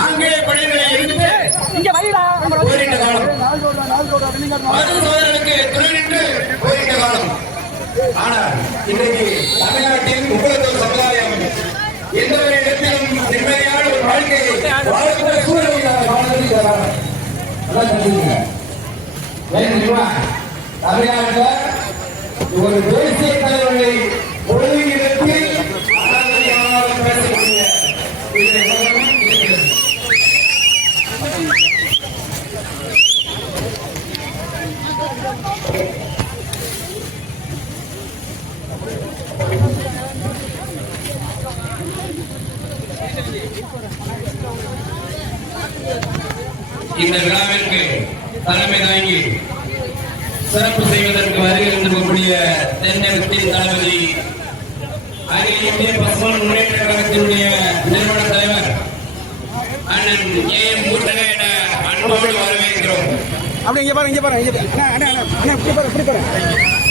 ஆங்கிலேய படைகளை எதிர்த்து போரிட்ட காலம். மது சோதரனுக்கு துணை நின்று போரிட்ட காலம். ஆனால் இன்றைக்கு தமிழ்நாட்டின் முப்பத்தொரு சமுதாயம் எந்த ஒரு இடத்திலும் நிம்மதியான ஒரு வாழ்க்கையை தமிழ்நாட்டில் ஒரு இந்த விழாவிற்கு தலைமை தாங்கி சிறப்பு செய்வதற்கு வருகை இருந்திருக்கக்கூடிய தென்னகத்தின் தளபதி அகில இந்திய பசுமன் முன்னேற்ற கழகத்தினுடைய நிறுவன தலைவர் அண்ணன் ஏ எம் மூட்டகை என அன்போடு வரவேற்கிறோம் அப்படி இங்க பாருங்க இங்க பாருங்க இங்க பாருங்க. அண்ணா அண்ணா அண்ணா இப்படி பாருங்க இப்படி பாருங்க